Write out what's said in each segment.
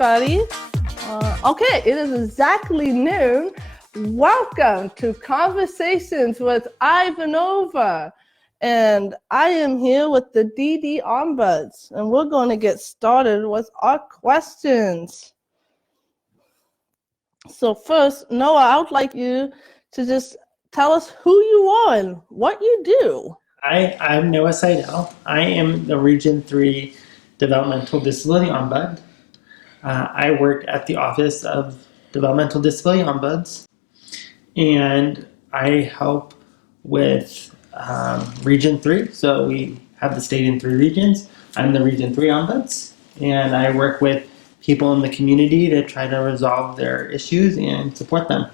everybody. Okay, it is exactly noon. Welcome to Conversations with Ivanova. And I am here with the DD Ombuds, and we're going to get started with our questions. So first, Noah, I would like you to just tell us who you are and what you do. Hi, I'm Noah Seidel. I am the Region 3 Developmental Disability Ombud. I work at the Office of Developmental Disability Ombuds, and I help with Region 3. So we have the state in 3 regions. I'm the Region 3 Ombuds, and I work with people in the community to try to resolve their issues and support them.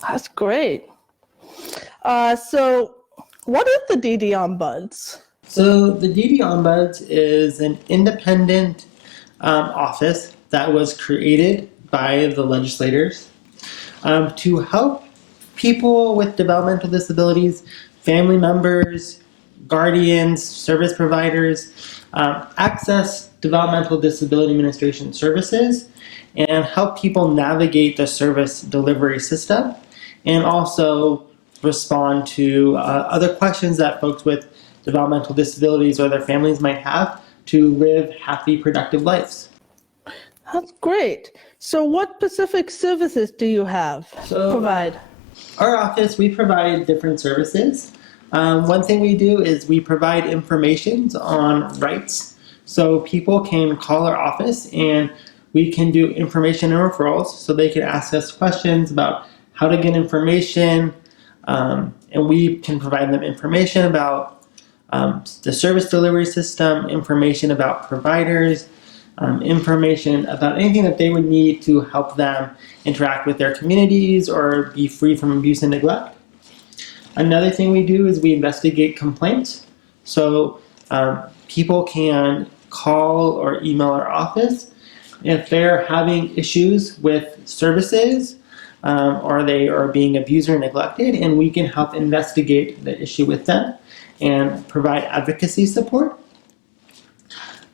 That's great. So what is the DD Ombuds? So the DD Ombuds is an independent office that was created by the legislators to help people with developmental disabilities, family members, guardians, service providers, access developmental disability administration services and help people navigate the service delivery system and also respond to other questions that folks with developmental disabilities or their families might have to live happy, productive lives. That's great. So what specific services do you provide? Our office, we provide different services. One thing we do is we provide information on rights. So people can call our office and we can do information and referrals so they can ask us questions about how to get information, and we can provide them information about the service delivery system, information about providers, information about anything that they would need to help them interact with their communities or be free from abuse and neglect. Another thing we do is we investigate complaints. So people can call or email our office if they're having issues with services or they are being abused or neglected, and we can help investigate the issue with them and provide advocacy support.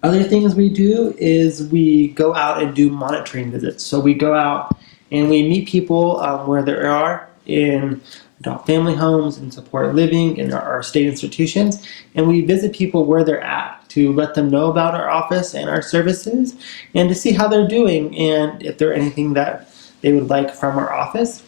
Other things we do is we go out and do monitoring visits. So we go out and we meet people where they are in adult family homes and supported living in our state institutions, and we visit people where they're at to let them know about our office and our services and to see how they're doing and if there's anything that they would like from our office.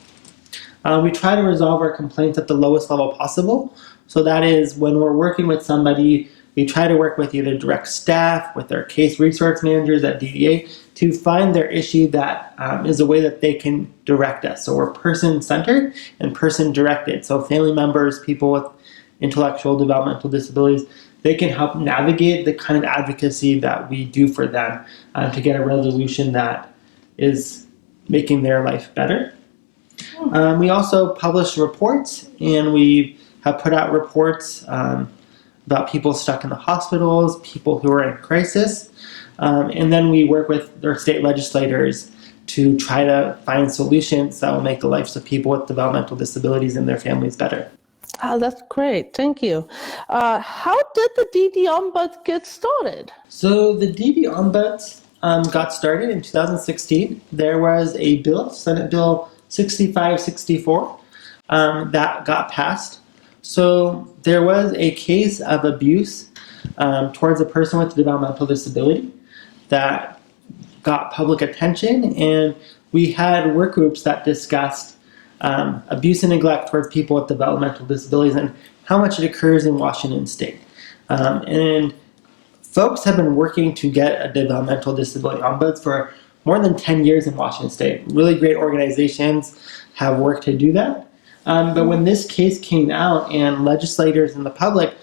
We try to resolve our complaints at the lowest level possible. So that is when we're working with somebody, we try to work with either direct staff, with their case resource managers at DDA to find their issue that is a way that they can direct us. So we're person-centered and person-directed. So family members, people with intellectual developmental disabilities, they can help navigate the kind of advocacy that we do for them to get a resolution that is making their life better. We also publish reports, and we have put out reports about people stuck in the hospitals, people who are in crisis, and then we work with their state legislators to try to find solutions that will make the lives of people with developmental disabilities and their families better. Oh, that's great. Thank you. How did the DD Ombuds get started? So the DD Ombuds got started in 2016. There was a bill, Senate Bill 6564, that got passed. So there was a case of abuse towards a person with a developmental disability that got public attention, and we had work groups that discussed abuse and neglect towards people with developmental disabilities and how much it occurs in Washington State. And folks have been working to get a developmental disability ombuds for more than 10 years in Washington State. Really great organizations have worked to do that. But when this case came out and legislators and the public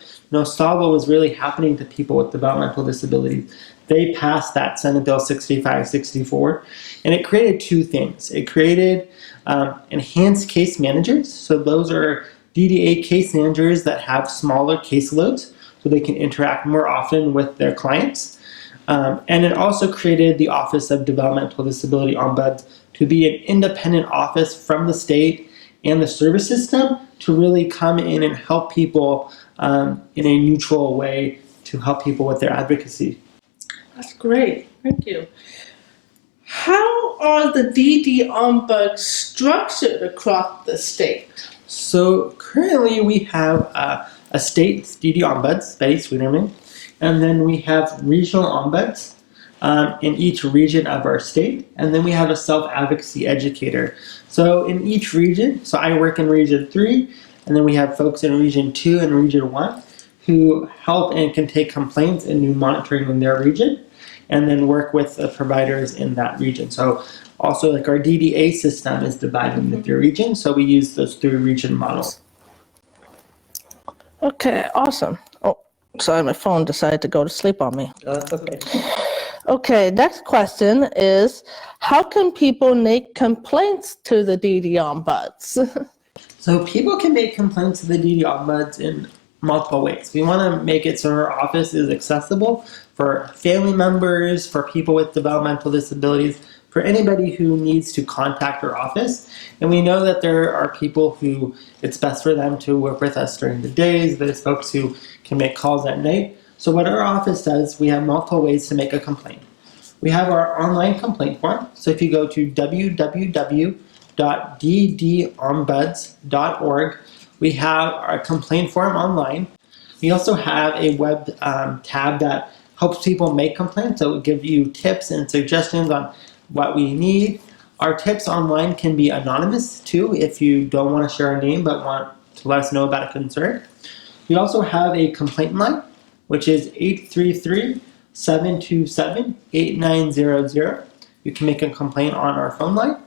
saw what was really happening to people with developmental disabilities, they passed that Senate Bill 6564, and it created 2 things. It created enhanced case managers. So those are DDA case managers that have smaller caseloads so they can interact more often with their clients. And it also created the Office of Developmental Disability Ombuds to be an independent office from the state and the service system to really come in and help people in a neutral way to help people with their advocacy. That's great. Thank you. How are the DD Ombuds structured across the state? So currently we have a state DD Ombuds, Betty Sweeterman, and then we have regional ombuds in each region of our state, and then we have a self-advocacy educator. So in each region, so I work in Region 3, and then we have folks in Region 2 and Region 1 who help and can take complaints and do monitoring in their region, and then work with the providers in that region. So also, like our DDA system is divided into 3 regions, so we use those 3 region models. Okay, awesome. Oh, sorry, my phone decided to go to sleep on me. That's okay. Okay, next question is, how can people make complaints to the DD Ombuds? So people can make complaints to the DD Ombuds in multiple ways. We want to make it so our office is accessible for family members, for people with developmental disabilities, for anybody who needs to contact our office. And we know that there are people who it's best for them to work with us during the days. There's folks who can make calls at night. So what our office does, we have multiple ways to make a complaint. We have our online complaint form. So if you go to www.ddombuds.org, we have our complaint form online. We also have a web tab that helps people make complaints. So it will give you tips and suggestions on what we need. Our tips online can be anonymous too if you don't want to share a name but want to let us know about a concern. We also have a complaint line, which is 833-727-8900. You can make a complaint on our phone line.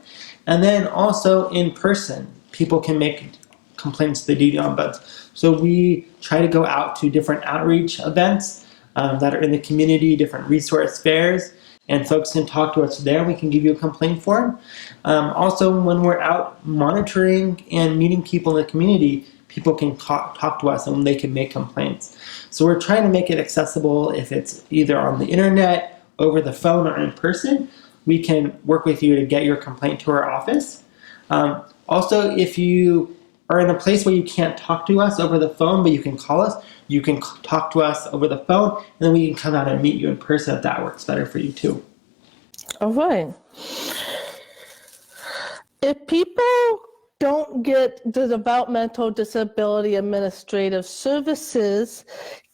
And then also in person, people can make complaints to the DD Ombuds. So we try to go out to different outreach events that are in the community, different resource fairs, and folks can talk to us there. We can give you a complaint form. Also, when we're out monitoring and meeting people in the community, people can talk to us and they can make complaints. So we're trying to make it accessible if it's either on the internet, over the phone, or in person. We can work with you to get your complaint to our office. Also, if you are in a place where you can't talk to us over the phone, but you can call us, you can talk to us over the phone, and then we can come out and meet you in person if that works better for you too. All right. If people don't get the developmental disability administrative services,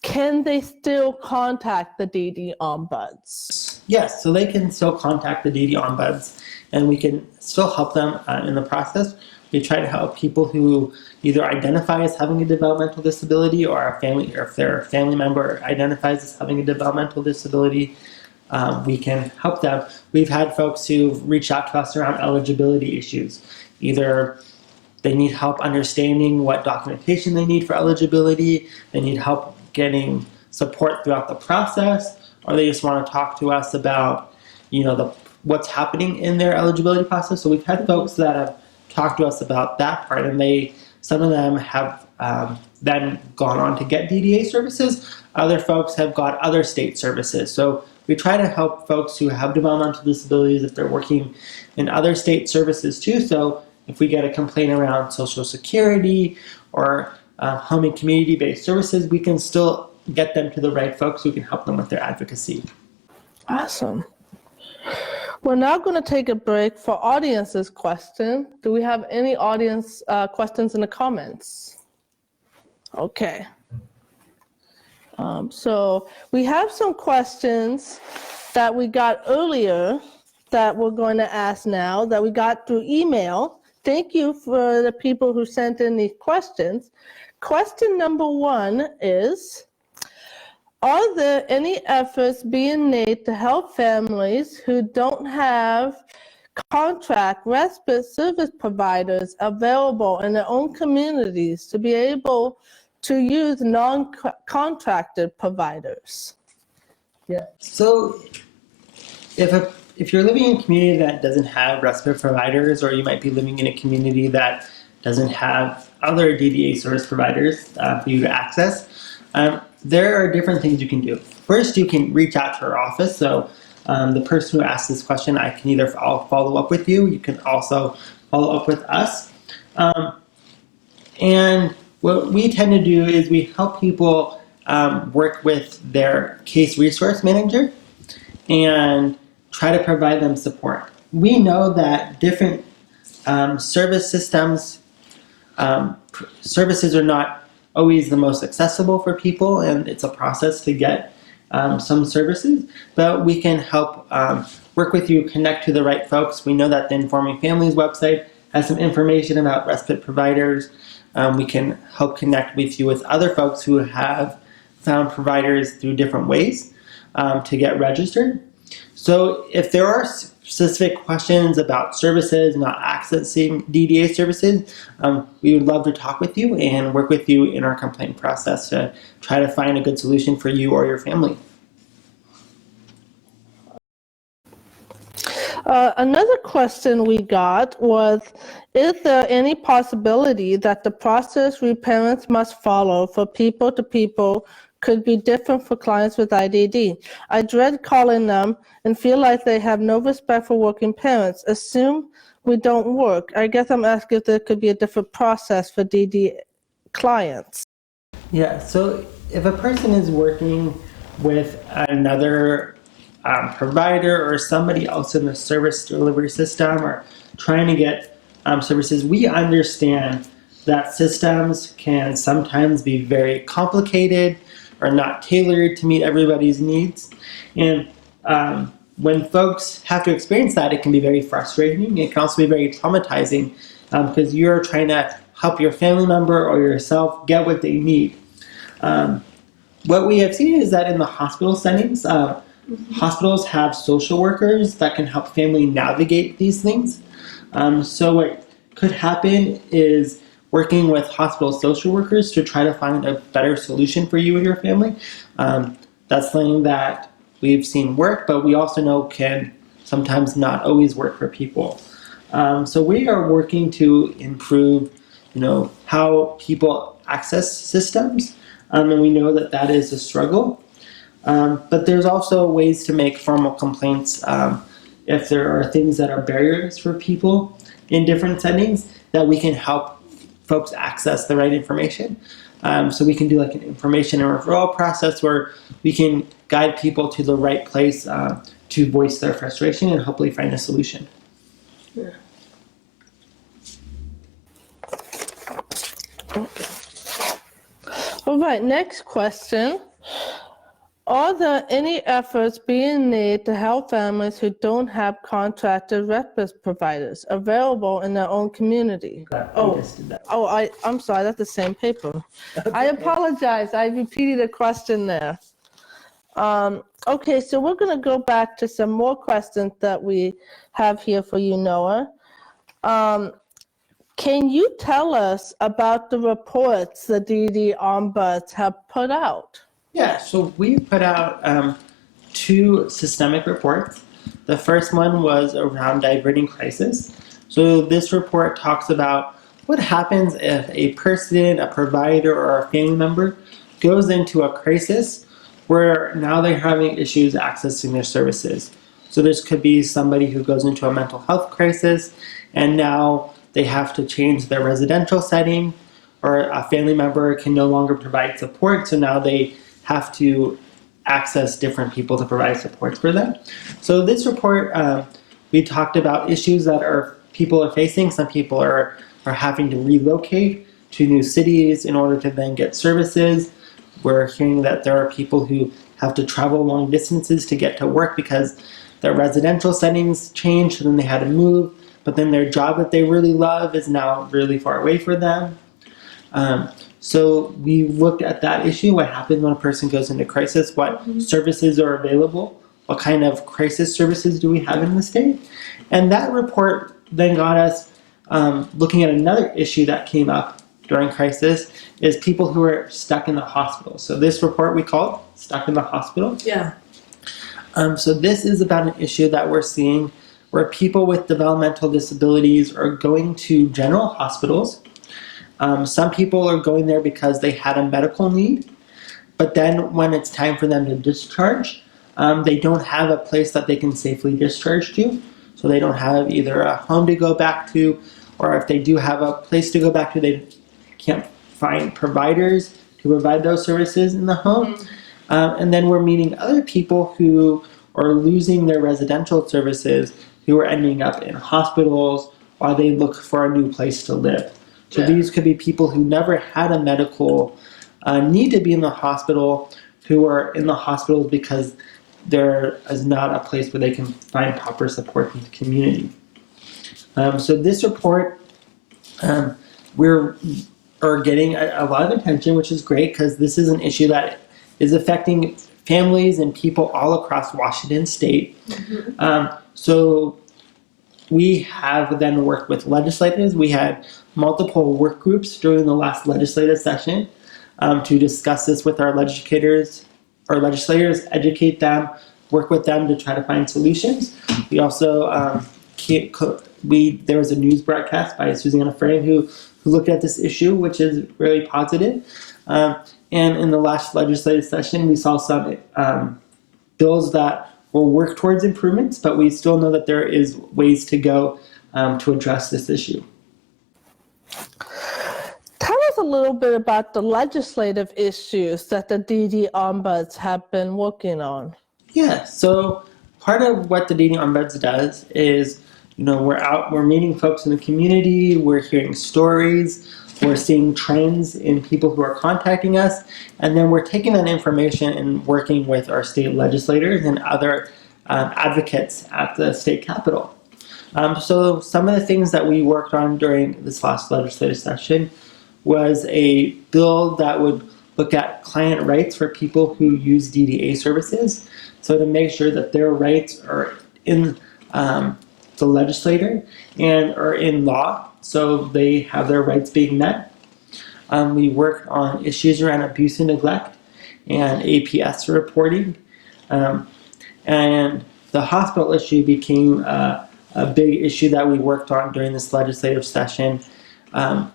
can they still contact the DD Ombuds? Yes, so they can still contact the DD Ombuds, and we can still help them in the process. We try to help people who either identify as having a developmental disability or a family, or if their family member identifies as having a developmental disability, we can help them. We've had folks who've reached out to us around eligibility issues. Either they need help understanding what documentation they need for eligibility, they need help getting support throughout the process, or they just want to talk to us about, what's happening in their eligibility process. So we've had folks that have talked to us about that part, and some of them have then gone on to get DDA services. Other folks have got other state services. So we try to help folks who have developmental disabilities if they're working in other state services too. So if we get a complaint around Social Security or home and community-based services, we can still get them to the right folks who can help them with their advocacy. Awesome. We're now going to take a break for audience's question. Do we have any audience questions in the comments? Okay. So we have some questions that we got earlier that we're going to ask now that we got through email. Thank you for the people who sent in these questions. Question number 1 is, are there any efforts being made to help families who don't have contract respite service providers available in their own communities to be able to use non-contracted providers? Yeah. So if you're living in a community that doesn't have respite providers, or you might be living in a community that doesn't have other DDA service providers for you to access, there are different things you can do. First, you can reach out to our office. So the person who asked this question, I can either follow up with you. You can also follow up with us. And what we tend to do is we help people work with their case resource manager and try to provide them support. We know that different service systems, services are not always the most accessible for people, and it's a process to get some services, but we can help work with you, connect to the right folks. We know that the Informing Families website has some information about respite providers. We can help connect with you with other folks who have found providers through different ways to get registered. So if there are specific questions about services, not accessing DDA services, we would love to talk with you and work with you in our complaint process to try to find a good solution for you or your family. Another question we got was, is there any possibility that the process we parents must follow for people to people could be different for clients with IDD? I dread calling them and feel like they have no respect for working parents. Assume we don't work. I guess I'm asking if there could be a different process for DD clients. Yeah, so if a person is working with another provider or somebody else in the service delivery system or trying to get services, we understand that systems can sometimes be very complicated or not tailored to meet everybody's needs. And when folks have to experience that, it can be very frustrating. It can also be very traumatizing because you're trying to help your family member or yourself get what they need. What we have seen is that in the hospital settings, hospitals have social workers that can help family navigate these things. So what could happen is working with hospital social workers to try to find a better solution for you and your family. That's something that we've seen work, but we also know can sometimes not always work for people. So we are working to improve, how people access systems, and we know that that is a struggle. But there's also ways to make formal complaints if there are things that are barriers for people in different settings that we can help folks access the right information. So we can do like an information and referral process where we can guide people to the right place to voice their frustration and hopefully find a solution. Yeah. All right, next question. Are there any efforts being made to help families who don't have contracted respite providers available in their own community? I'm sorry, that's the same paper. I apologize, I repeated a question there. Okay, so we're going to go back to some more questions that we have here for you, Noah. Can you tell us about the reports the DD Ombuds have put out? Yeah, so we put out 2 systemic reports. The first one was around diverting crisis. So this report talks about what happens if a person, a provider, or a family member goes into a crisis where now they're having issues accessing their services. So this could be somebody who goes into a mental health crisis and now they have to change their residential setting, or a family member can no longer provide support, so now they have to access different people to provide support for them. So this report, we talked about issues that people are facing. Some people are having to relocate to new cities in order to then get services. We're hearing that there are people who have to travel long distances to get to work because their residential settings changed and then they had to move, but then their job that they really love is now really far away for them. So we looked at that issue, what happens when a person goes into crisis, what services are available, what kind of crisis services do we have in the state. And that report then got us looking at another issue that came up during crisis, is people who are stuck in the hospital. So this report we called Stuck in the Hospital. Yeah. So this is about an issue that we're seeing where people with developmental disabilities are going to general hospitals. Some people are going there because they had a medical need, but then when it's time for them to discharge, they don't have a place that they can safely discharge to. So they don't have either a home to go back to, or if they do have a place to go back to, they can't find providers to provide those services in the home. And then we're meeting other people who or losing their residential services who are ending up in hospitals while they look for a new place to live. So these could be people who never had a medical need to be in the hospital, who are in the hospitals because there is not a place where they can find proper support in the community. So this report, we're getting a lot of attention, which is great because this is an issue that is affecting families and people all across Washington State. So we have then worked with legislators. We had multiple work groups during the last legislative session to discuss this with our legislators, educate them, work with them to try to find solutions. We also there was a news broadcast by Susanna Frame who looked at this issue, which is really positive. And in the last legislative session, we saw some bills that will work towards improvements, but we still know that there is ways to go to address this issue. Tell us a little bit about the legislative issues that the DD Ombuds have been working on. Yeah, so part of what the DD Ombuds does is, we're meeting folks in the community, we're hearing stories, we're seeing trends in people who are contacting us, and then we're taking that information and working with our state legislators and other advocates at the state capitol. So some of the things that we worked on during this last legislative session was a bill that would look at client rights for people who use DDA services. So to make sure that their rights are in the legislator and are in law, so they have their rights being met. We worked on issues around abuse and neglect and APS reporting. And the hospital issue became a big issue that we worked on during this legislative session.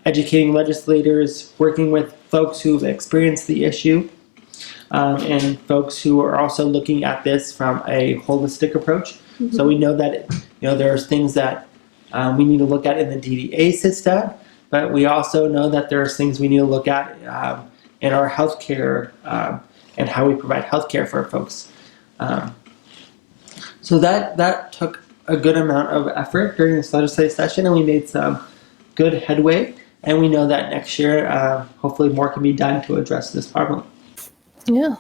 Educating legislators, working with folks who've experienced the issue, and folks who are also looking at this from a holistic approach. Mm-hmm. So we know that there's things that we need to look at in the DDA system, but we also know that there's things we need to look at in our healthcare and how we provide healthcare for folks. So that took a good amount of effort during this legislative session, and we made some good headway. And we know that next year, hopefully more can be done to address this problem. Yeah.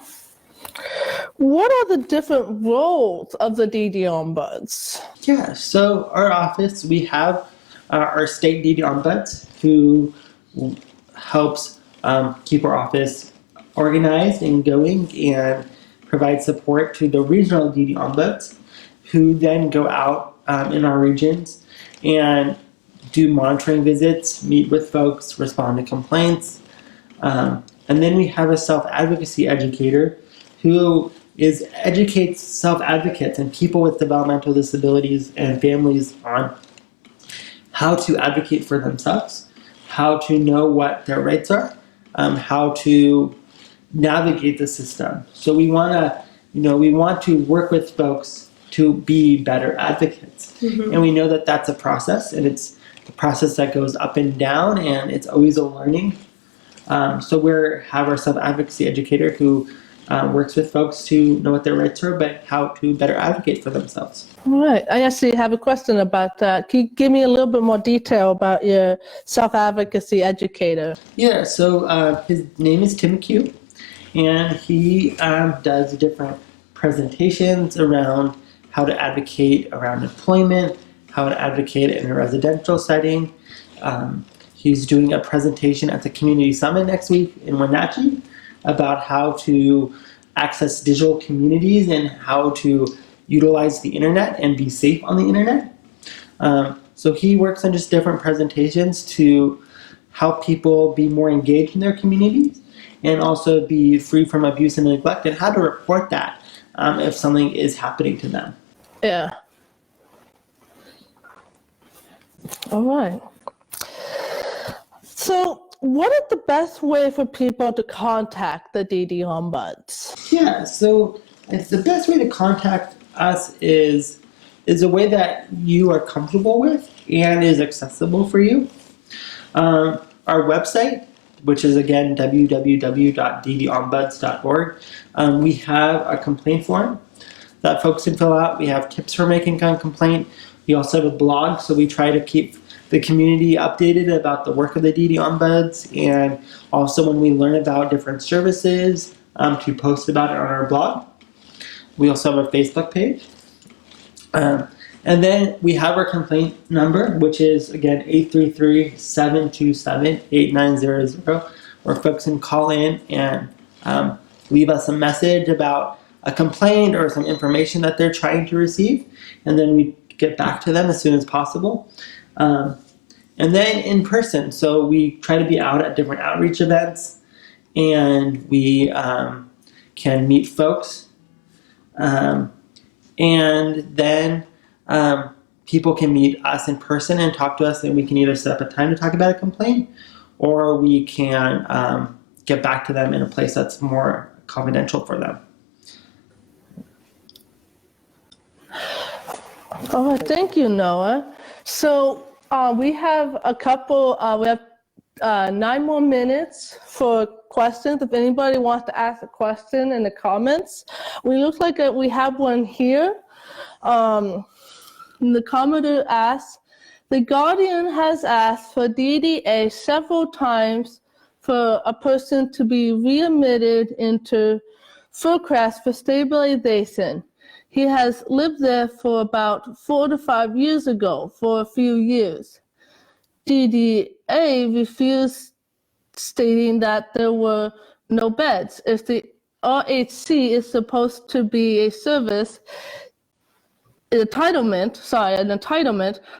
What are the different roles of the DD Ombuds? Yeah, so our office, we have our state DD Ombuds who helps keep our office organized and going and provide support to the regional DD Ombuds who then go out in our regions and do monitoring visits, meet with folks, respond to complaints. And then we have a self-advocacy educator who educates self-advocates and people with developmental disabilities and families on how to advocate for themselves, how to know what their rights are, how to navigate the system. So we want to work with folks to be better advocates. Mm-hmm. And we know that that's a process, and it's a process that goes up and down, and it's always a learning. So we have our self-advocacy educator who works with folks to know what their rights are, but how to better advocate for themselves. All right. I actually have a question about that. Can you give me a little bit more detail about your self-advocacy educator? Yeah, so his name is Tim McHugh, and he does different presentations around how to advocate around employment, how to advocate in a residential setting. He's doing a presentation at the Community Summit next week in Wenatchee about how to access digital communities and how to utilize the internet and be safe on the internet. So he works on just different presentations to help people be more engaged in their communities and also be free from abuse and neglect, and how to report that if something is happening to them. Yeah. All right. So what is the best way for people to contact the DD Ombuds? Yeah, so the best way to contact us is a way that you are comfortable with and is accessible for you. Our website, which is again www.dddombuds.org, we have a complaint form that folks can fill out. We have tips for making a complaint. We also have a blog, so we try to keep the community updated about the work of the DD Ombuds, and also when we learn about different services, to post about it on our blog. We also have a Facebook page. And then we have our complaint number, which is, again, 833-727-8900, where folks can call in and leave us a message about a complaint or some information that they're trying to receive, and then we get back to them as soon as possible. And then in person, so we try to be out at different outreach events, and we can meet folks, and then people can meet us in person and talk to us, and we can either set up a time to talk about a complaint, or we can get back to them in a place that's more confidential for them. All right, thank you, Noah. So we have a couple, we have 9 more minutes for questions. If anybody wants to ask a question in the comments, we look like we have one here. The commenter asks, the Guardian has asked for DDA several times for a person to be readmitted into Fieldcrest for stabilization. He has lived there for about 4 to 5 years ago for a few years. DDA refused, stating that there were no beds. If the RHC is supposed to be a service, an entitlement,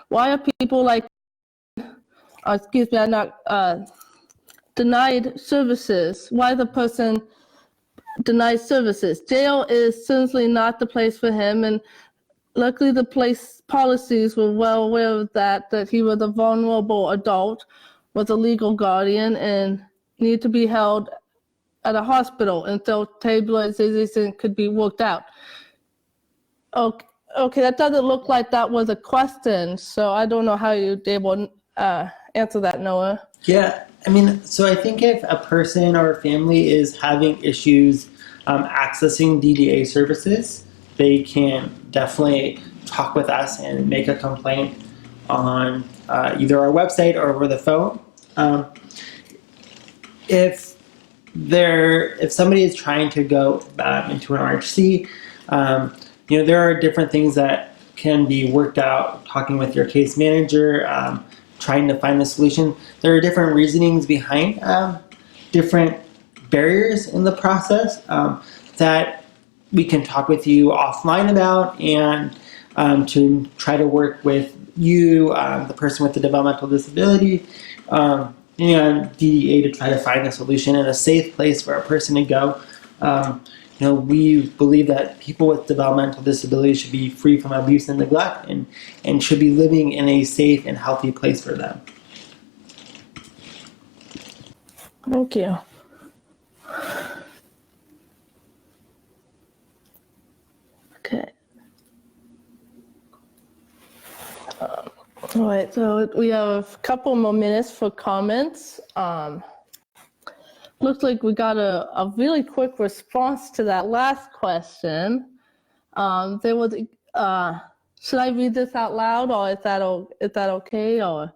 why are people like, denied services? Why the person denied services? Jail is certainly not the place for him, and luckily the place policies were well aware of that he was a vulnerable adult with a legal guardian and needed to be held at a hospital until stabilization could be worked out. Okay, that doesn't look like that was a question, so I don't know how you'd be able to answer that, Noah. Yeah, I mean, so I think if a person or a family is having issues accessing DDA services, they can definitely talk with us and make a complaint on either our website or over the phone. If somebody is trying to go into an RHC, there are different things that can be worked out, talking with your case manager, trying to find the solution. There are different reasonings behind different barriers in the process that we can talk with you offline about, and to try to work with you, the person with the developmental disability, and DDA to try to find a solution and a safe place for a person to go. We believe that people with developmental disabilities should be free from abuse and neglect, and should be living in a safe and healthy place for them. Thank you. Okay. All right, so we have a couple more minutes for comments. Looks like we got a really quick response to that last question. There was, should I read this out loud, or is that okay? Or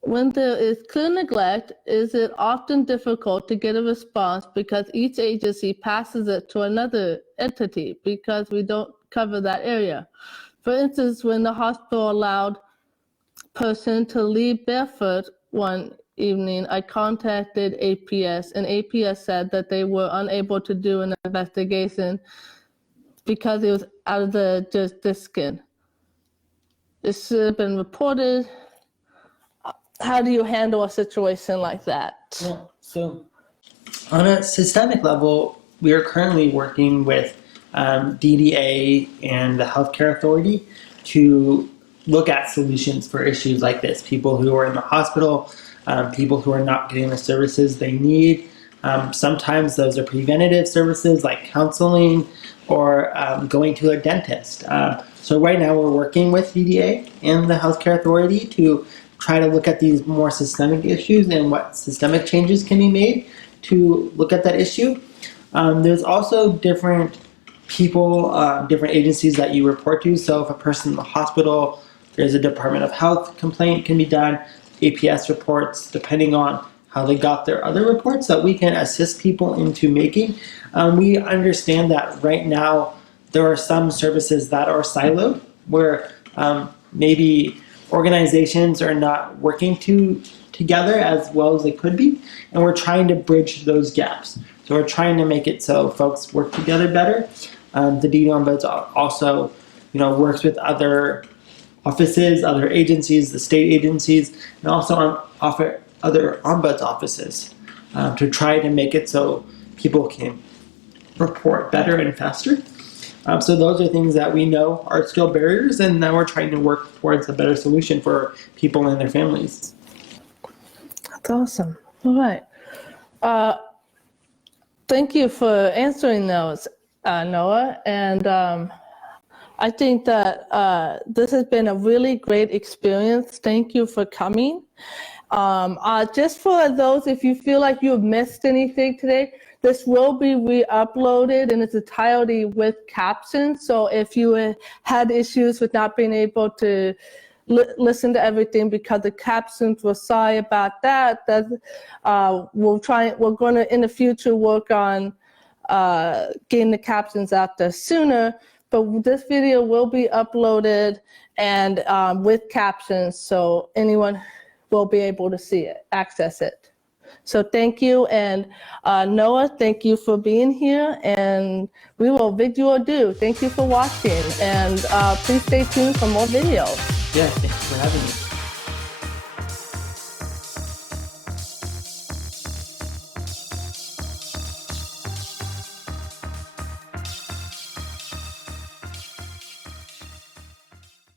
when there is clear neglect, is it often difficult to get a response because each agency passes it to another entity because we don't cover that area? For instance, when the hospital allowed person to leave barefoot one evening, I contacted APS, and APS said that they were unable to do an investigation because it was out of the jurisdiction. It should have been reported. How do you handle a situation like that? Yeah, so on a systemic level, we are currently working with DDA and the Healthcare Authority to look at solutions for issues like this. People who are in the hospital, people who are not getting the services they need. Sometimes those are preventative services like counseling or going to a dentist. So right now we're working with DDA and the Healthcare Authority to try to look at these more systemic issues and what systemic changes can be made to look at that issue. There's also different people, different agencies that you report to. So if a person in the hospital, there's a Department of Health complaint can be done, APS reports, depending on how they got their other reports that we can assist people into making. We understand that right now there are some services that are siloed where maybe organizations are not working together as well as they could be, and we're trying to bridge those gaps. So we're trying to make it so folks work together better. The DD Ombuds also, works with other offices, other agencies, the state agencies, and also other ombuds offices to try to make it so people can report better and faster. So those are things that we know are still barriers, and now we're trying to work towards a better solution for people and their families. That's awesome. All right. Thank you for answering those, Noah. And I think that this has been a really great experience. Thank you for coming. Just for those, if you feel like you've missed anything today, this will be re-uploaded in its entirety with captions. So if you had issues with not being able to listen to everything because the captions were sorry about that, we're going to in the future work on getting the captions out there sooner. But this video will be uploaded and with captions, so anyone will be able to see it, access it. So thank you, and Noah, thank you for being here, and we will bid you adieu. Thank you for watching, and please stay tuned for more videos. Yeah, thanks for having me.